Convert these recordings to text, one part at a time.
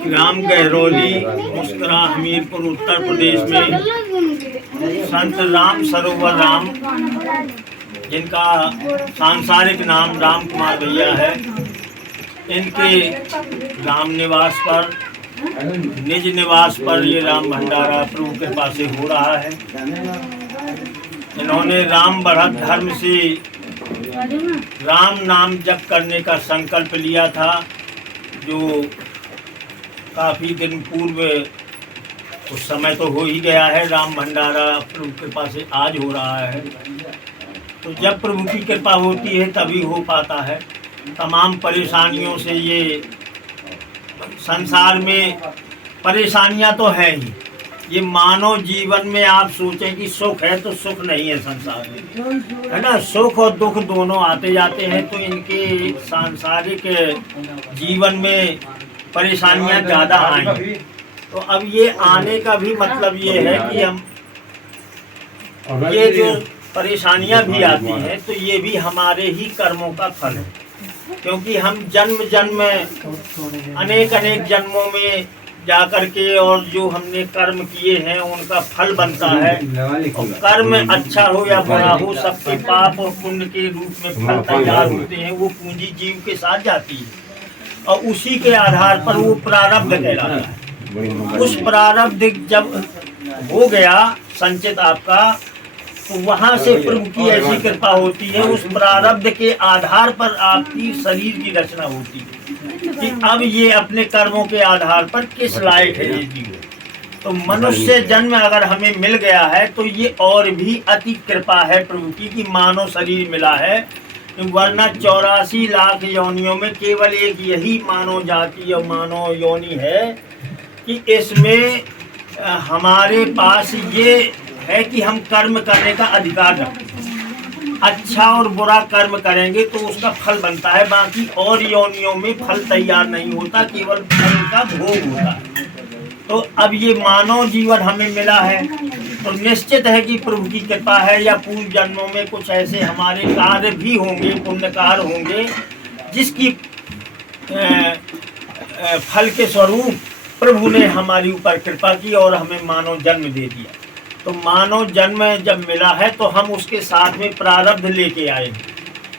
ग्राम गहरौली, मुस्करा, हमीरपुर, उत्तर प्रदेश में संत राम सरोवर राम, जिनका सांसारिक नाम राम कुमार भैया है, इनके राम निवास पर, निज निवास पर ये राम भंडारा प्रभु के कृपा से हो रहा है। इन्होंने राम बढ़त धर्म से राम नाम जप करने का संकल्प लिया था, जो काफ़ी दिन पूर्व, उस समय तो हो ही गया है। राम भंडारा प्रभु की कृपा से आज हो रहा है। तो जब प्रभु की कृपा होती है तभी हो पाता है। तमाम परेशानियों से, ये संसार में परेशानियां तो है ही, ये मानव जीवन में आप सोचें कि सुख है तो सुख नहीं है संसार में, है ना। सुख और दुख दोनों आते जाते हैं। तो इनके सांसारिक जीवन में परेशानियां ज़्यादा आएंगी। तो अब ये आने का भी मतलब ये है कि हम, ये जो परेशानियां भी आती हैं तो ये भी हमारे ही कर्मों का फल है, क्योंकि हम जन्म जन्म अनेक अनेक जन्मों में जाकर के और जो हमने कर्म किए हैं उनका फल बनता है। और कर्म अच्छा हो या बुरा हो, सबके पाप और पुण्य के रूप में फल तैयार होते हैं। वो पूंजी जीव के साथ जाती है और उसी के आधार पर वो प्रारब्ध कहलाता है। उस प्रारब्ध जब हो गया संचित आपका, तो वहाँ से प्रभु की ऐसी कृपा होती है, उस प्रारब्ध के आधार पर आपकी शरीर की रचना होती है कि अब ये अपने कर्मों के आधार पर किस लायक है ये जीव। तो मनुष्य जन्म अगर हमें मिल गया है तो ये और भी अति कृपा है प्रभु की कि मानव शरीर मिला है। वरना 84 लाख योनियों में केवल एक यही मानव जाति और मानव योनि है कि इसमें हमारे पास ये है कि हम कर्म करने का अधिकार रखते हैं। अच्छा और बुरा कर्म करेंगे तो उसका फल बनता है। बाकी और योनियों में फल तैयार नहीं होता, केवल फल का भोग होता है। तो अब ये मानव जीवन हमें मिला है तो निश्चित है कि प्रभु की कृपा है, या पूर्व जन्मों में कुछ ऐसे हमारे कार्य भी होंगे, पुण्यकार होंगे, जिसकी फल के स्वरूप प्रभु ने हमारी ऊपर कृपा की और हमें मानव जन्म दे दिया। तो मानव जन्म जब मिला है तो हम उसके साथ में प्रारब्ध लेके आए,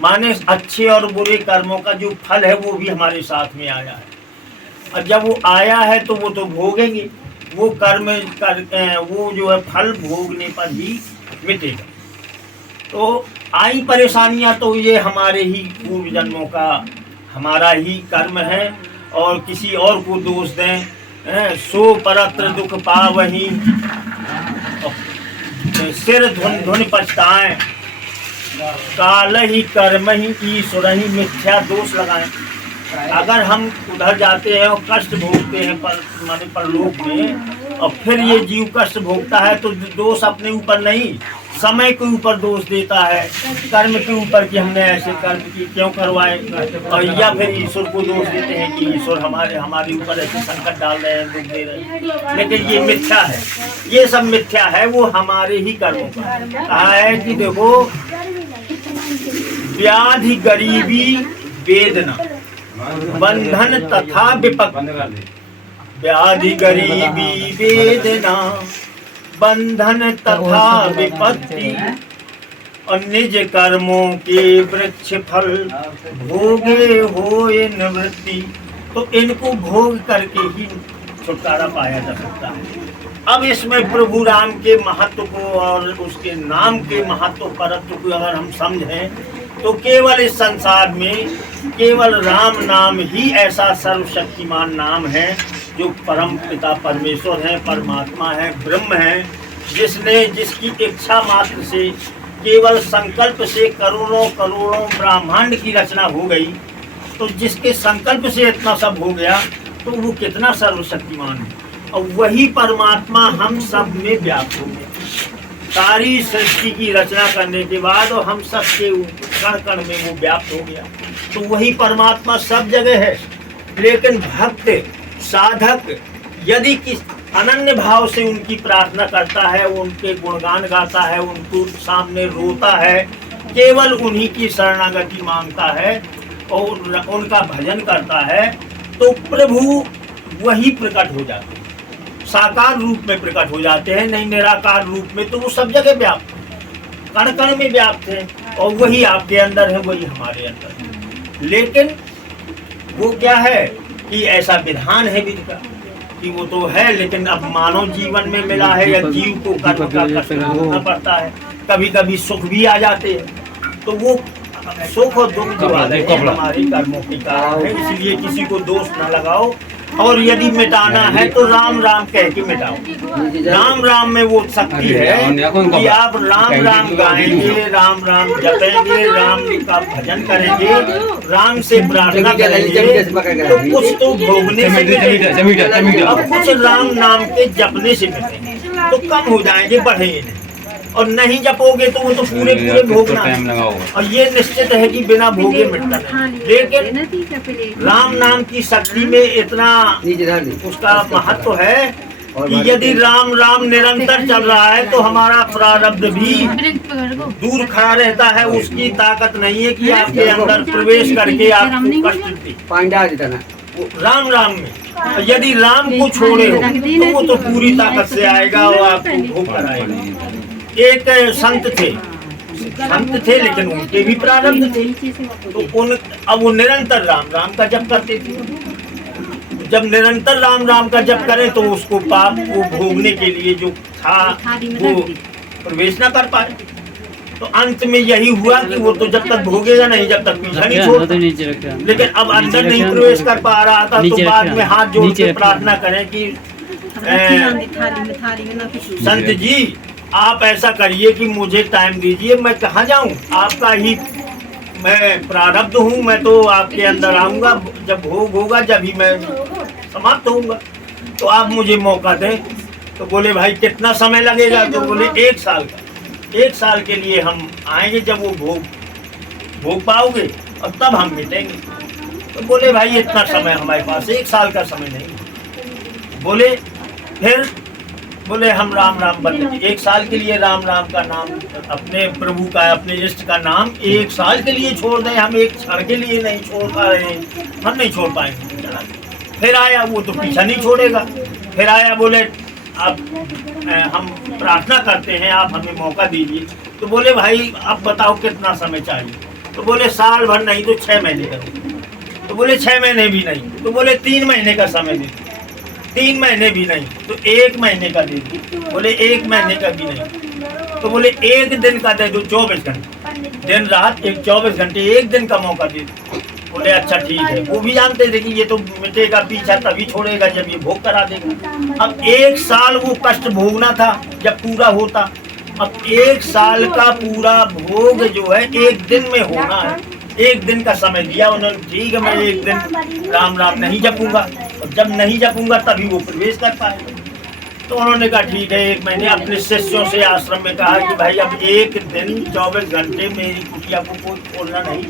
माने अच्छे और बुरे कर्मों का जो फल है वो भी हमारे साथ में आया है। और जब वो आया है तो वो तो भोगेंगे, वो कर्म कर, वो जो है फल भोगने पर ही मिटेगा। तो आई परेशानियां तो ये हमारे ही पूर्व जन्मों का, हमारा ही कर्म है। और किसी और को दोष दें, सो परत्र दुख पावहीं, सिर धुन धुन पछताएं, काल ही कर्म ही ईश्वर ही मिथ्या दोष लगाएं। अगर हम उधर जाते हैं और कष्ट भोगते हैं माने परलोक में, और फिर ये जीव कष्ट भोगता है तो दोष अपने ऊपर नहीं, समय के ऊपर दोष देता है, कर्म के ऊपर कि हमने ऐसे कर्म की क्यों करवाए, और या फिर ईश्वर को दोष देते हैं कि ईश्वर हमारे ऊपर ऐसे संकट डाल रहे हैं, दुख दे रहे हैं। लेकिन ये मिथ्या है, ये सब मिथ्या है, वो हमारे ही कर्मों का। कहा है कि देखो, व्याधि गरीबी वेदना बंधन तथा विपत्ति, व्याधि गरीबी वेदना बंधन तथा विपत्ति, और निज कर्मों के वृक्ष फल भोगे होए निवृत्ति। तो इनको भोग करके ही छुटकारा पाया जा सकता है। अब इसमें प्रभु राम के महत्व को और उसके नाम के महत्व परत्व को अगर हम समझें तो केवल इस संसार में केवल राम नाम ही ऐसा सर्वशक्तिमान नाम है जो परम पिता परमेश्वर है, परमात्मा है, ब्रह्म है, जिसकी इच्छा मात्र से, केवल संकल्प से करोड़ों करोड़ों ब्रह्मांड की रचना हो गई। तो जिसके संकल्प से इतना सब हो गया तो वो कितना सर्वशक्तिमान है। और वही परमात्मा हम सब में व्याप्त हो गया। सारी सृष्टि की रचना करने के बाद और हम सब के कण कण में वो व्याप्त हो गया। तो वही परमात्मा सब जगह है। लेकिन भक्त साधक यदि किस अनन्य भाव से उनकी प्रार्थना करता है, उनके गुणगान गाता है, उनको सामने रोता है, केवल उन्हीं की शरणागति मांगता है और उनका भजन करता है, तो प्रभु वही प्रकट हो जाते हैं, साकार रूप में प्रकट हो जाते हैं, नहीं निराकार रूप में। तो वो सब जगह व्याप्त, कण कण में व्याप्त है, और वही आपके अंदर है, वही हमारे अंदर है। लेकिन वो क्या है कि ऐसा विधान है विधि का कि वो तो है, लेकिन अब मानव जीवन में मिला है या जीव को कर्म का कष्ट भोगना पड़ता है। कभी कभी सुख भी आ जाते हैं, तो वो सुख और दुख जो आते हैं हमारे कर्मों के कारण है। इसलिए किसी को दोष न लगाओ, और यदि मिटाना है तो राम राम कह के मिटाओ। राम राम में वो शक्ति है कि आप राम राम गाएंगे, राम राम जपेंगे, राम का भजन करेंगे, राम से प्रार्थना करेंगे, तो कुछ तो भोगने से मिटेंगे, अब कुछ राम नाम के जपने से मिटेंगे, तो कम हो जाएंगे, बढ़ेंगे नहीं। और नहीं जपोगे तो वो तो पूरे पूरे भोगना है, और ये निश्चित है कि बिना भोगे मिटता नहीं। लेकिन राम नाम की शक्ति में इतना उसका महत्व है कि यदि राम राम निरंतर चल रहा है तो हमारा प्रारब्ध भी दूर खड़ा रहता है। उसकी ताकत नहीं है कि आपके अंदर प्रवेश करके आपको कष्ट दे। राम राम में यदि राम को छोड़े हो तो वो तो पूरी ताकत से आएगा और आपको भोग कराएगा। एक संत थे लेकिन उनके भी प्रारब्ध थे, तो अब वो निरंतर राम राम का जप करते थे। जब निरंतर राम राम का जप करें तो उसको पाप को भोगने के लिए जो था वो प्रवेश न कर पाए। तो अंत में यही हुआ कि वो तो जब तक भोगेगा नहीं, जब तक पीछा नहीं छोड़ता। लेकिन अब अंदर नहीं प्रवेश कर पा रहा था, तो बाद में हाथ जोड़ के प्रार्थना करें कि संत जी आप ऐसा करिए कि मुझे टाइम दीजिए, मैं कहाँ जाऊँ, आपका ही मैं प्रारब्ध हूँ, मैं तो आपके अंदर आऊँगा जब भोग होगा, जब ही मैं समाप्त होऊंगा, तो आप मुझे मौका दें। तो बोले भाई कितना समय लगेगा? तो बोले 1 साल का। 1 साल के लिए हम आएंगे, जब वो भोग पाओगे और तब हम मिटेंगे। तो बोले भाई इतना समय हमारे पास 1 साल का समय नहीं। बोले फिर बोले हम राम राम बदले 1 साल के लिए राम राम का नाम, अपने प्रभु का, अपने इष्ट का नाम 1 साल के लिए छोड़ दें। हम 1 क्षण के लिए नहीं छोड़ पा रहे हैं, हम नहीं छोड़ पाएंगे। फिर आया, वो तो पीछा नहीं छोड़ेगा। फिर आया, बोले अब हम प्रार्थना करते हैं, आप हमें मौका दीजिए। तो बोले भाई अब बताओ कितना समय चाहिए? तो बोले साल भर नहीं तो 6 महीने करो। तो बोले 6 महीने भी नहीं। तो बोले 3 महीने का समय दे। 3 महीने भी नहीं तो 1 महीने का दे दो। बोले 1 महीने का भी नहीं। तो बोले 1 दिन का दे दो, 24 घंटे, दिन रात 24 घंटे, 1 दिन का मौका दे दो। बोले अच्छा ठीक है। वो भी जानते थे कि ये तो मिटेगा, पीछा तभी छोड़ेगा जब ये भोग करा देगा। अब 1 साल वो कष्ट भोगना था, जब पूरा होता। अब 1 साल का पूरा भोग जो है 1 दिन में होना है। 1 दिन का समय दिया उन्होंने, ठीक है मैं 1 दिन राम राम नहीं जपूंगा, और जब नहीं जपूंगा तभी वो प्रवेश कर पाएगा। तो उन्होंने कहा ठीक है। 1 महीने अपने शिष्यों से आश्रम में कहा कि भाई अब 1 दिन 24 घंटे मेरी कुटिया को कोई खोलना नहीं,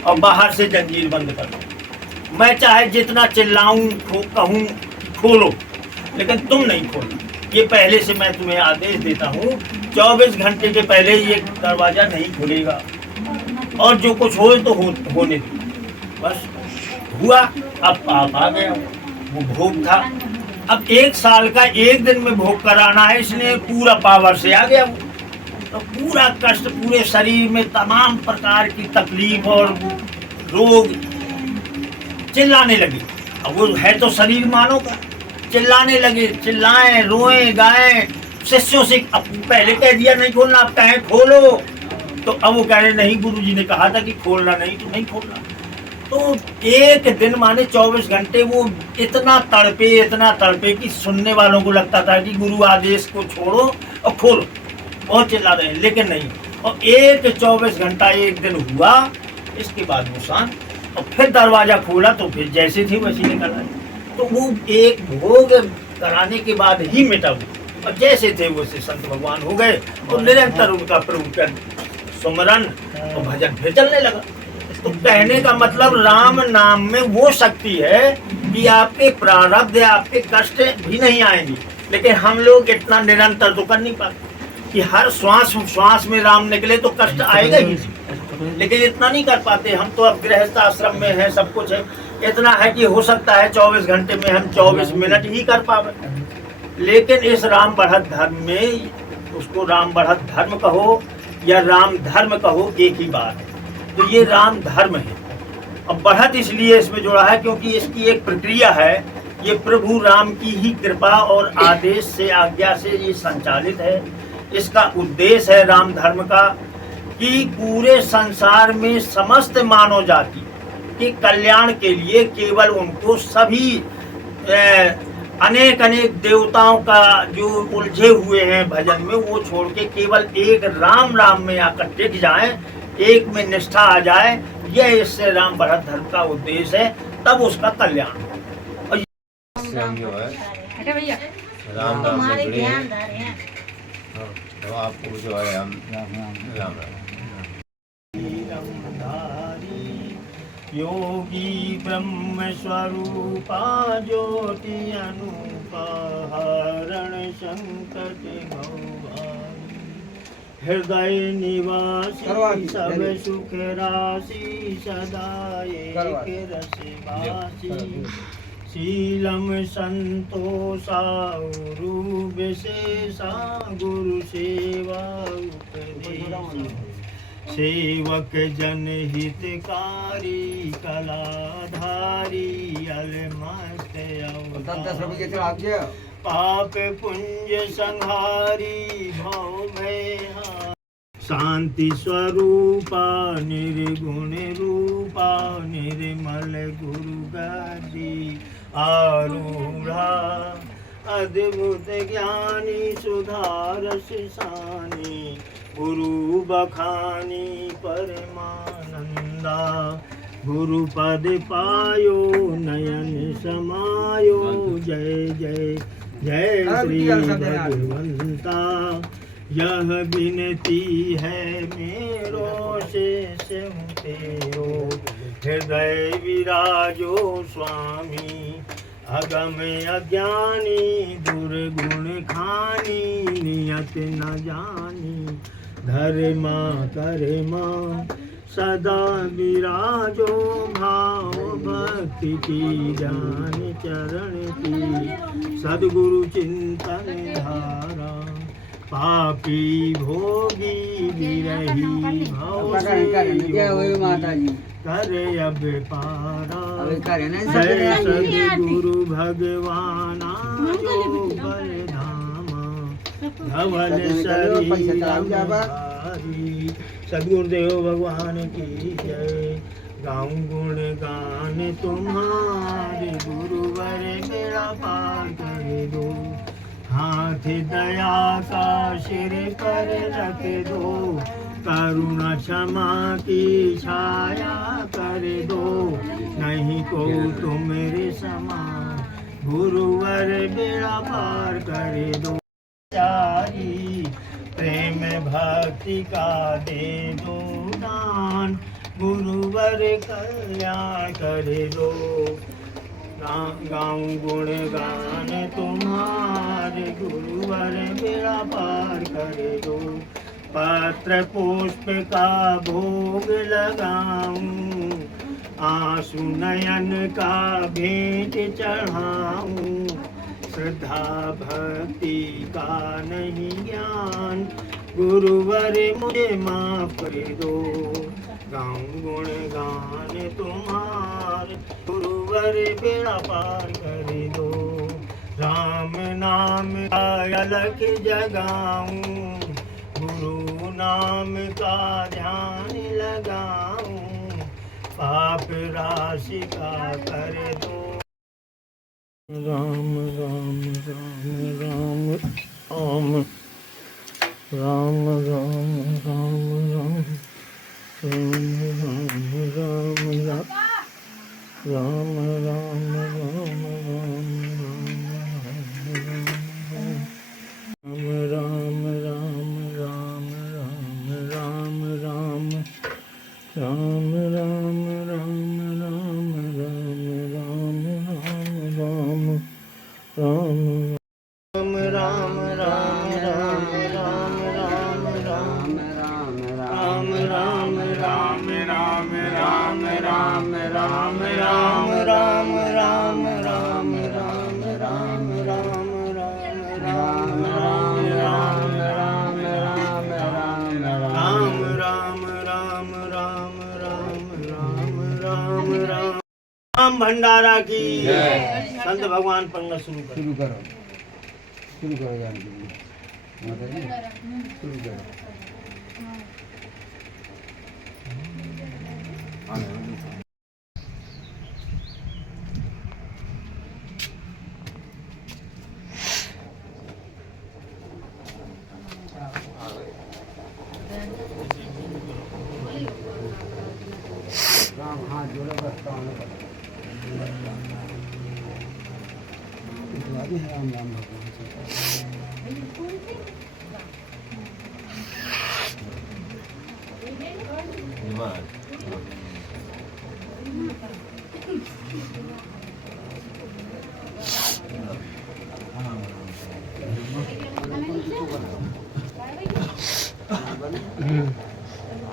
और बाहर से जंजीर बंद कर दो। मैं चाहे जितना चिल्लाऊं कहूं खोलो, लेकिन तुम नहीं खोलो। ये पहले से मैं तुम्हें आदेश देता हूँ, 24 घंटे के पहले ये दरवाजा नहीं खुलेगा, और जो कुछ हो तो होने दो। बस हुआ। अब पाप आ गया, वो भोग था। अब 1 साल का 1 दिन में भोग कराना है, इसलिए पूरा पावर से आ गया वो। तो पूरा कष्ट, पूरे शरीर में तमाम प्रकार की तकलीफ और रोग, चिल्लाने लगे। अब वो है तो शरीर मानव का, चिल्लाने लगे, चिल्लाएं, रोएं, गाएं। शिष्यों से अब पहले कह दिया नहीं खोलना, अब कहें खोलो, तो अब वो कह रहे नहीं, गुरुजी ने कहा था कि खोलना नहीं, तो नहीं खोलना। तो 1 दिन माने 24 घंटे वो इतना तड़पे कि सुनने वालों को लगता था कि गुरु आदेश को छोड़ो और खोलो, बहुत चिल्ला रहे हैं, लेकिन नहीं। और 24 घंटा 1 दिन हुआ, इसके बाद वो शांत, और फिर दरवाजा खोला तो फिर जैसे थे वैसे निकल आए। तो वो एक भोग कराने के बाद ही मिटा वो, और जैसे थे वैसे संत भगवान हो गए। और निरंतर उनका प्रभु का सुमरन और भजन फिर चलने लगा। तो कहने का मतलब राम नाम में वो शक्ति है कि आपके प्रारब्ध, आपके कष्ट भी नहीं आएंगे। लेकिन हम लोग इतना निरंतर तो कर नहीं पाते कि हर श्वास में राम निकले तो कष्ट आएगा ही, लेकिन इतना नहीं कर पाते। हम तो अब गृहस्थ आश्रम में है, सब कुछ है, इतना है कि हो सकता है 24 घंटे में हम 24 मिनट ही कर पावे, लेकिन इस राम बढ़त धर्म में, उसको राम बढ़त धर्म कहो या राम धर्म कहो, एक ही बात है। तो ये राम धर्म है। अब बढ़त इसलिए इसमें जोड़ा है क्योंकि इसकी एक प्रक्रिया है, ये प्रभु राम की ही कृपा और आदेश से, आज्ञा से ये संचालित है। इसका उद्देश्य है राम धर्म का कि पूरे संसार में समस्त मानव जाति के कल्याण के लिए केवल उनको सभी अनेक अनेक देवताओं का जो उलझे हुए हैं भजन में, वो छोड़ के केवल एक राम राम में आकर टिक जाएं, एक में निष्ठा आ जाए। यह इससे राम बढ़त धर्म का उद्देश्य है, तब उसका कल्याण हो। राम नाम में जुड़े हैं तो आपको जो है हम राम योगी ब्रह्म स्वरूपा ज्योति अनुपा हरण संकट भवानी, हृदय निवासी सब सुख राशि सदा एक रस वासी, शीलम संतोषा विशेषा गुरु सेवा उपदेशा, सेवक जन हितकारी कलाधारी अलमस्त अवतारी, पाप पुंज संहारी भव भय, शांति स्वरूपा निर्गुण रूपा निर्मल गुरु गति आरूढ़ा, अद्भुत ज्ञानी सुधारस सानी, गुरु बखानी परमानंदा, गुरु पद पायो नयन समायो, जय जय जय श्री भगवंता, यह विनती है मेरो शेष तेरो, हृदय विराजो स्वामी, अगम अज्ञानी दुर्गुण खानी, नियत न जानी, धर्मा कर्मा सदा विराजो, भाव भक्ति की जान चरण की, सद्गुरु चिंतन धारा, पापी भोगी विरही भव से करे अब पारा, जय सद्गुरु भगवान जो बलधामा, धवल शरीर भारी, सद्गुरुदेव भगवान की जय। गाऊं गुण गान तुम्हारे, गुरुवर मेरा पार कर दो, हाथ दया का सिर पर रख दो, करुणा क्षमा की छाया कर दो, नहीं को तुम मेरे समान, गुरुवर बेड़ा पार कर दो, चारी प्रेम भक्ति का दे दो दान, गुरुवर कल्याण कर दो, गाऊं गुण गान तुम्हारे, गुरुवर बेड़ा पार कर दो, पत्र पुष्प का भोग लगाऊं, आंसू नयन का भेंट चढ़ाऊं, श्रद्धा भक्ति का नहीं ज्ञान, गुरुवर मुझे माफ कर दो, गाऊं गुण गान तुम्हारे, गुरुवर बेड़ा पार कर दो, राम नाम का अलख जगाऊं, गुरु नाम का ध्यान लगाऊं, पाप राशि का कर दो, राम राम राम राम राम राम राम राम राम राम राम राम राम राम राम राम राम राम राम राम राम राम भंडारा की संत भगवान पढ़ना शुरू करो। शुरू करो जानकी जी, माता जी शुरू करो। राम हाथ जोड़े बस राम राम राम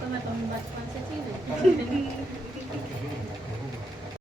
तो मैं तुम बचपन से चीज